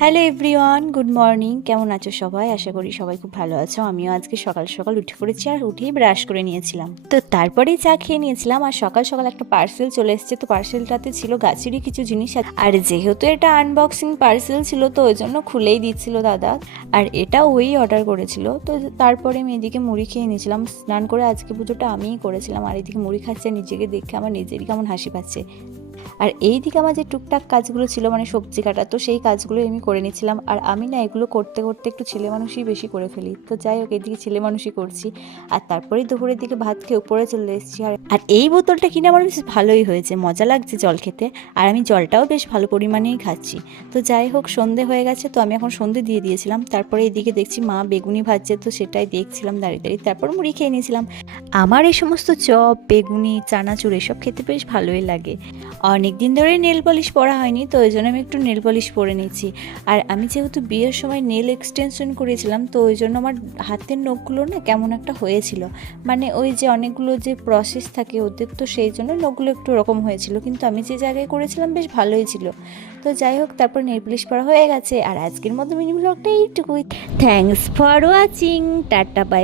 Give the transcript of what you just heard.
Hello everyone, good morning. কেমন আছো সবাই? আশা করি সবাই খুব ভালো আছো। আমিও আজকে সকাল সকাল উঠে পড়েছি আর উঠেই ব্রাশ করে নিয়েছিলাম। তো তারপরেই চা খেয়ে নিয়েছিলাম আর সকাল সকাল একটা পার্সেল চলে এসেছে। তো পার্সেলটাতে ছিল গাছেরই কিছু জিনিস আর যেহেতু এটা আনবক্সিং পার্সেল ছিল তো ওই জন্য খুলেই দিচ্ছিল দাদা। আর এটা ওই অর্ডার করেছিল। তো তারপরে আমি এদিকে মুড়ি খেয়ে নিয়েছিলাম। স্নান করে আজকে পুজোটা আমিই করেছিলাম আর এদিকে মুড়ি খাচ্ছে, নিজেকে দেখে আমার নিজেরই কেমন হাসি পাচ্ছে। আর এই দিকে আমার যে টুকটাক কাজগুলো ছিল মানে সবজি কাটা, তো সেই কাজগুলো আমি করে নিচ্ছিলাম। আর আমি না এগুলো করতে করতে একটু ছেলে মানুষই বেশি করে ফেলি। তো যাই হোক, এদিকে ছেলে মানুষই করছি। আর তারপরেই দুপুরের দিকে ভাত খেয়ে উপরে চলে এসেছি। আর এই বোতলটা কিনে আমার বেশ ভালোই হয়েছে, মজা লাগছে জল খেতে। আর আমি জলটাও বেশ ভালো পরিমাণেই খাচ্ছি। তো যাই হোক, সন্ধে হয়ে গেছে, তো আমি এখন সন্ধে দিয়ে দিয়েছিলাম। তারপরে এদিকে দেখছি মা বেগুনি ভাজছে, তো সেটাই দেখছিলাম দাঁড়িয়ে দাঁড়িয়ে। তারপর মুড়ি খেয়ে নিয়েছিলাম। আমার এই সমস্ত চপ, বেগুনি, চানাচুর এসব খেতে বেশ ভালোই লাগে। অনেক দিন ধরে নেল পলিশ পরা হয়নি, তো ওই জন্য আমি একটু নেল পলিশ পরে নিচ্ছি। আর আমি যেহেতু বিয়ের সময় নেল এক্সটেনশন করেছিলাম, তো ওই জন্য আমার হাতের নখগুলো না কেমন একটা হয়েছিল। মানে ওই যে অনেকগুলো যে প্রসেস থাকে ওদের, তো সেই জন্য নখগুলো একটু ওরকম হয়েছিল। কিন্তু আমি যে জায়গায় করেছিলাম বেশ ভালোই ছিল। তো যাই হোক, তারপর নেল পলিশ পরা হয়ে গেছে। আর আজকের মতো মিনি ব্লগটা এইটুকুই। Thanks for watching. Tata, by.